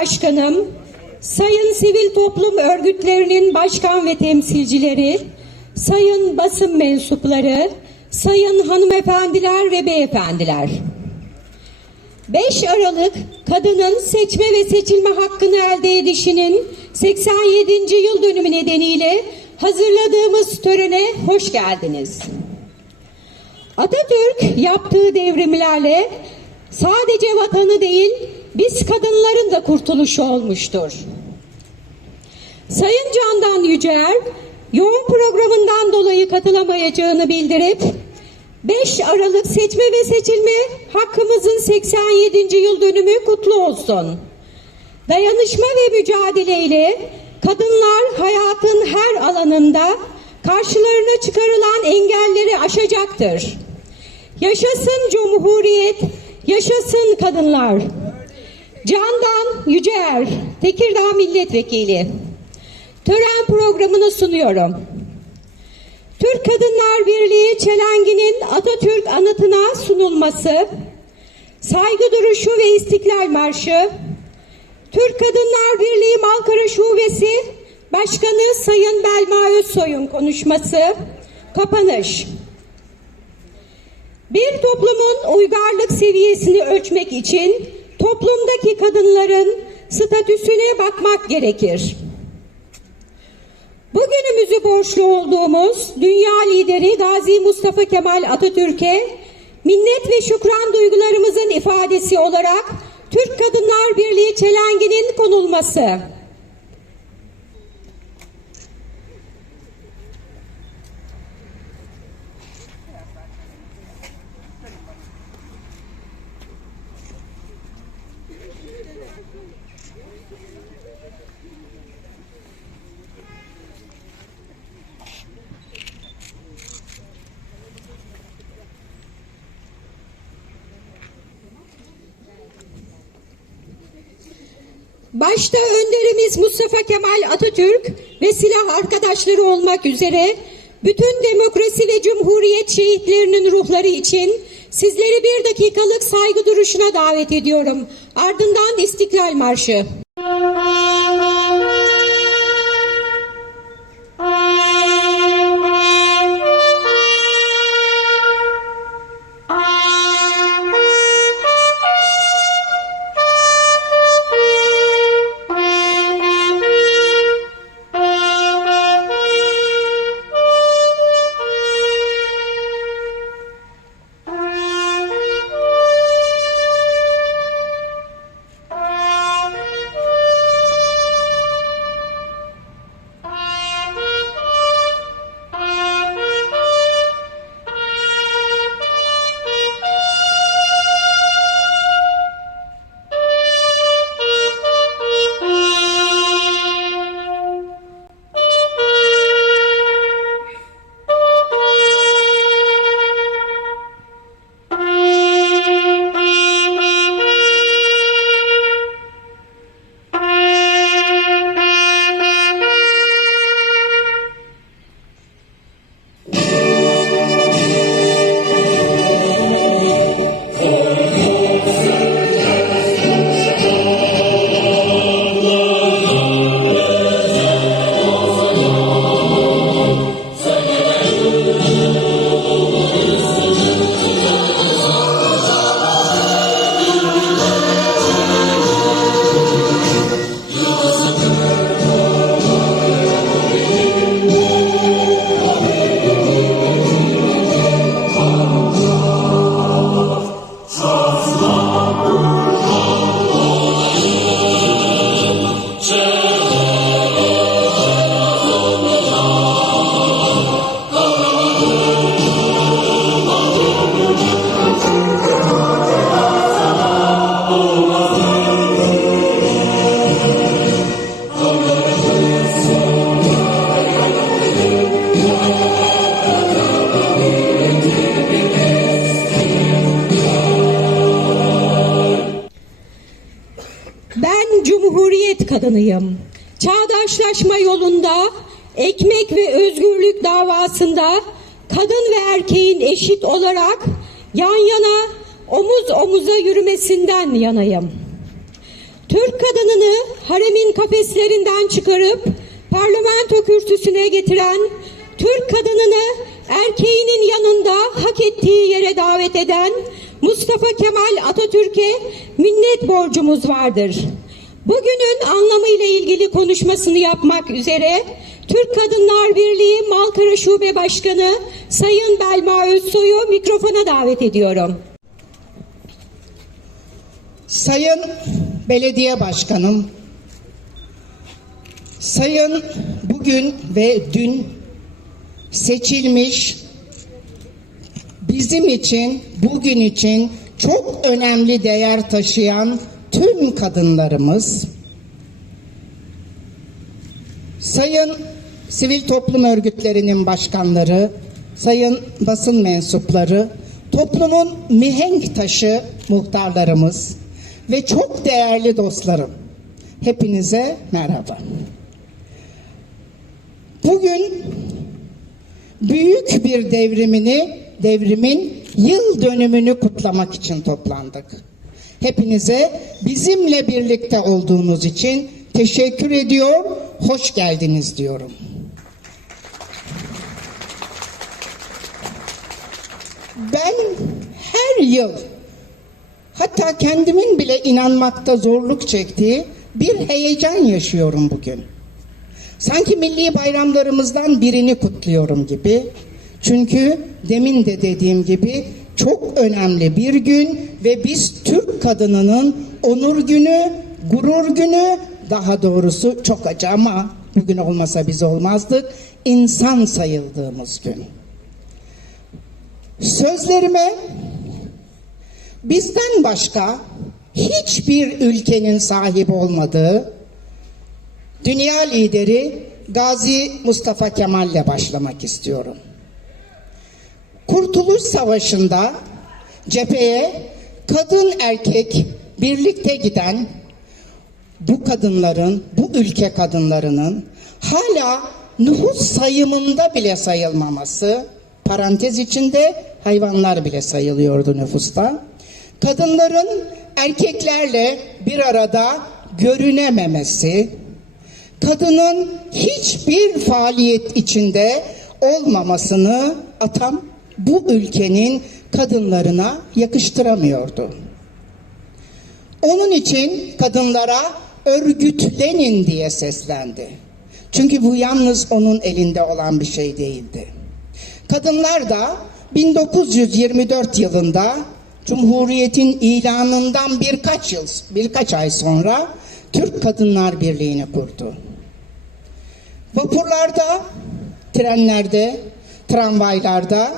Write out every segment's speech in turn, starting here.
Başkanım, Sayın Sivil Toplum Örgütlerinin başkan ve temsilcileri, Sayın basın mensupları, Sayın hanımefendiler ve beyefendiler. 5 Aralık kadının seçme ve seçilme hakkını elde edişinin 87. yıl dönümü nedeniyle hazırladığımız törene hoş geldiniz. Atatürk yaptığı devrimlerle sadece vatanı değil biz kadınların da kurtuluşu olmuştur. Sayın Candan Yücel yoğun programından dolayı katılamayacağını bildirip 5 Aralık seçme ve seçilme hakkımızın 87. yıl dönümü kutlu olsun. Dayanışma ve mücadeleyle kadınlar hayatın her alanında karşılarına çıkarılan engelleri aşacaktır. Yaşasın Cumhuriyet, yaşasın kadınlar. Candan Yüceer, Tekirdağ Milletvekili. Tören programını sunuyorum. Türk Kadınlar Birliği Çelengi'nin Atatürk anıtına sunulması, saygı duruşu ve İstiklal Marşı, Türk Kadınlar Birliği Malkara Şubesi Başkanı Sayın Belma Özsoy'un konuşması, kapanış. Bir toplumun uygarlık seviyesini ölçmek için toplumdaki kadınların statüsüne bakmak gerekir. Bugünümüzü borçlu olduğumuz dünya lideri Gazi Mustafa Kemal Atatürk'e minnet ve şükran duygularımızın ifadesi olarak Türk Kadınlar Birliği çelenginin konulması. Başta önderimiz Mustafa Kemal Atatürk ve silah arkadaşları olmak üzere bütün demokrasi ve cumhuriyet şehitlerinin ruhları için sizleri bir dakikalık saygı duruşuna davet ediyorum. Ardından İstiklal Marşı. Kadınıyım. Çağdaşlaşma yolunda ekmek ve özgürlük davasında kadın ve erkeğin eşit olarak yan yana omuz omuza yürümesinden yanayım. Türk kadınını haremin kafeslerinden çıkarıp parlamento kürsüsüne getiren, Türk kadınını erkeğinin yanında hak ettiği yere davet eden Mustafa Kemal Atatürk'e minnet borcumuz vardır. Bugünün anlamıyla ilgili konuşmasını yapmak üzere Türk Kadınlar Birliği Malkara Şube Başkanı Sayın Belma Özsoy'u mikrofona davet ediyorum. Sayın Belediye Başkanım, Sayın bugün ve dün seçilmiş bizim için bugün için çok önemli değer taşıyan tüm kadınlarımız, Sayın sivil toplum örgütlerinin başkanları, sayın basın mensupları, toplumun mihenk taşı muhtarlarımız ve çok değerli dostlarım. Hepinize merhaba. Bugün büyük bir devrimini, devrimin yıl dönümünü kutlamak için toplandık. Hepinize bizimle birlikte olduğunuz için teşekkür ediyor, hoş geldiniz diyorum. Ben her yıl hatta kendimin bile inanmakta zorluk çektiği bir heyecan yaşıyorum bugün. Sanki milli bayramlarımızdan birini kutluyorum gibi. Çünkü demin de dediğim gibi çok önemli bir gün ve biz Türk kadınının onur günü, gurur günü, daha doğrusu çok acı ama bugün olmasa biz olmazdık. insan sayıldığımız gün. Sözlerime bizden başka hiçbir ülkenin sahibi olmadığı dünya lideri Gazi Mustafa Kemal ile başlamak istiyorum. Kurtuluş Savaşı'nda cepheye kadın erkek birlikte giden bu kadınların, bu ülke kadınlarının hala nüfus sayımında bile sayılmaması, parantez içinde hayvanlar bile sayılıyordu nüfusta. Kadınların erkeklerle bir arada görünememesi, kadının hiçbir faaliyet içinde olmamasını atam bu ülkenin kadınlarına yakıştıramıyordu. Onun için kadınlara örgütlenin diye seslendi. Çünkü bu yalnız onun elinde olan bir şey değildi. Kadınlar da 1924 yılında Cumhuriyet'in ilanından birkaç yıl, birkaç ay sonra Türk Kadınlar Birliği'ni kurdu. Vapurlarda, trenlerde, tramvaylarda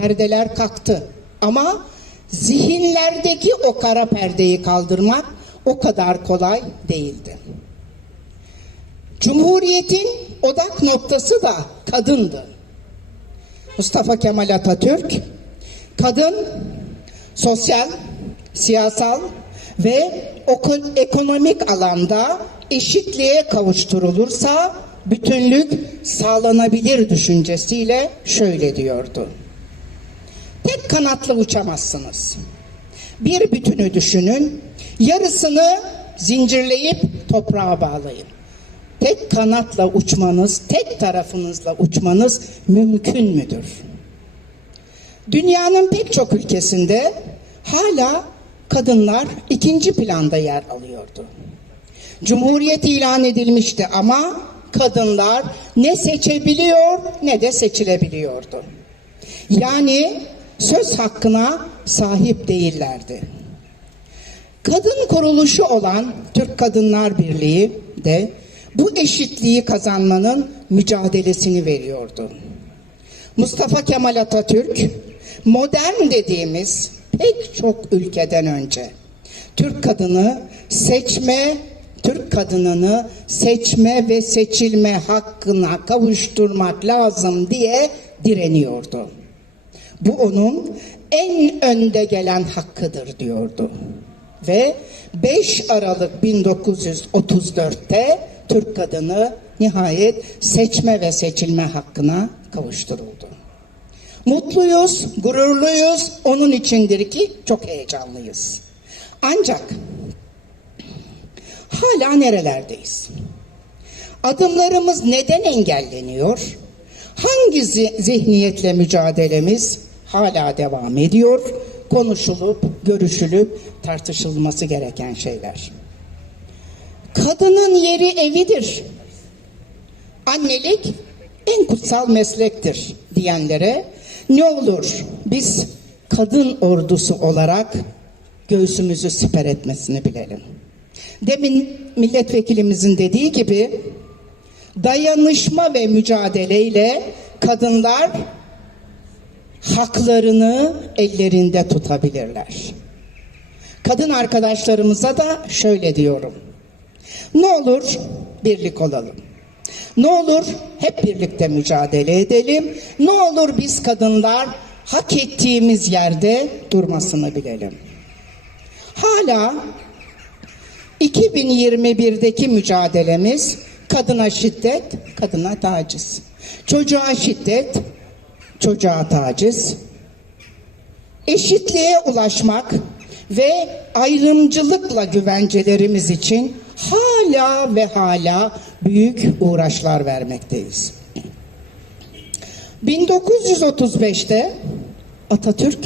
perdeler kalktı. Ama zihinlerdeki o kara perdeyi kaldırmak o kadar kolay değildi. Cumhuriyetin odak noktası da kadındı. Mustafa Kemal Atatürk kadın sosyal, siyasal ve ekonomik alanda eşitliğe kavuşturulursa bütünlük sağlanabilir düşüncesiyle şöyle diyordu. Tek kanatlı uçamazsınız. Bir bütünü düşünün, yarısını zincirleyip toprağa bağlayın. Tek kanatla uçmanız, tek tarafınızla uçmanız mümkün müdür? Dünyanın pek çok ülkesinde hala kadınlar ikinci planda yer alıyordu. Cumhuriyet ilan edilmişti ama kadınlar ne seçebiliyor ne de seçilebiliyordu. Yani söz hakkına sahip değillerdi. Kadın kuruluşu olan Türk Kadınlar Birliği de bu eşitliği kazanmanın mücadelesini veriyordu. Mustafa Kemal Atatürk modern dediğimiz pek çok ülkeden önce Türk kadını seçme, Türk kadınını seçme ve seçilme hakkına kavuşturmak lazım diye direniyordu. Bu onun en önde gelen hakkıdır diyordu. Ve 5 Aralık 1934'te Türk kadını nihayet seçme ve seçilme hakkına kavuşturuldu. Mutluyuz, gururluyuz. Onun içindir ki çok heyecanlıyız. Ancak hala nerelerdeyiz? Adımlarımız neden engelleniyor? Hangi zi- zihniyetle mücadelemiz hala devam ediyor? Konuşulup, görüşülüp, tartışılması gereken şeyler. Kadının yeri evidir. Annelik en kutsal meslektir diyenlere ne olur biz kadın ordusu olarak göğsümüzü siper etmesini bilelim. Demin milletvekilimizin dediği gibi dayanışma ve mücadeleyle kadınlar haklarını ellerinde tutabilirler. Kadın arkadaşlarımıza da şöyle diyorum. Ne olur birlik olalım. Ne olur hep birlikte mücadele edelim. Ne olur biz kadınlar hak ettiğimiz yerde durmasını bilelim. Hala 2021'deki mücadelemiz kadına şiddet, kadına taciz. Çocuğa şiddet, çocuğa taciz. Eşitliğe ulaşmak ve ayrımcılıkla güvencelerimiz için hala ve hala büyük uğraşlar vermekteyiz. 1935'te Atatürk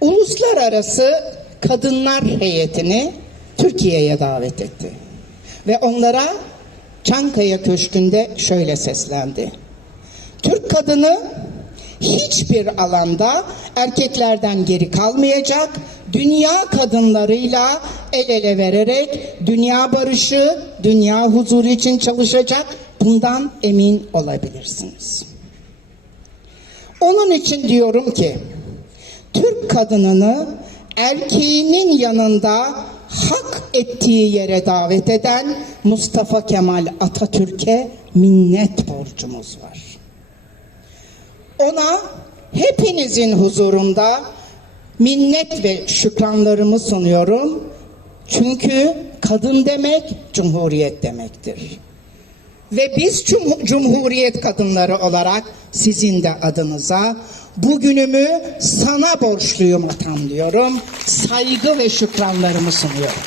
uluslararası kadınlar heyetini Türkiye'ye davet etti. Ve onlara Çankaya Köşkü'nde şöyle seslendi. Türk kadını hiçbir alanda erkeklerden geri kalmayacak, dünya kadınlarıyla el ele vererek dünya barışı, dünya huzuru için çalışacak. Bundan emin olabilirsiniz. Onun için diyorum ki Türk kadınını erkeğinin yanında hak ettiği yere davet eden Mustafa Kemal Atatürk'e minnet borcumuz var. Ona hepinizin huzurunda minnet ve şükranlarımı sunuyorum. Çünkü kadın demek cumhuriyet demektir. Ve biz cum- Cumhuriyet kadınları olarak sizin de adınıza bugünümü sana borçluyum atam diyorum. Saygı ve şükranlarımı sunuyorum.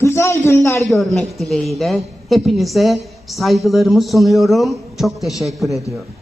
Güzel günler görmek dileğiyle hepinize saygılarımı sunuyorum. Çok teşekkür ediyorum.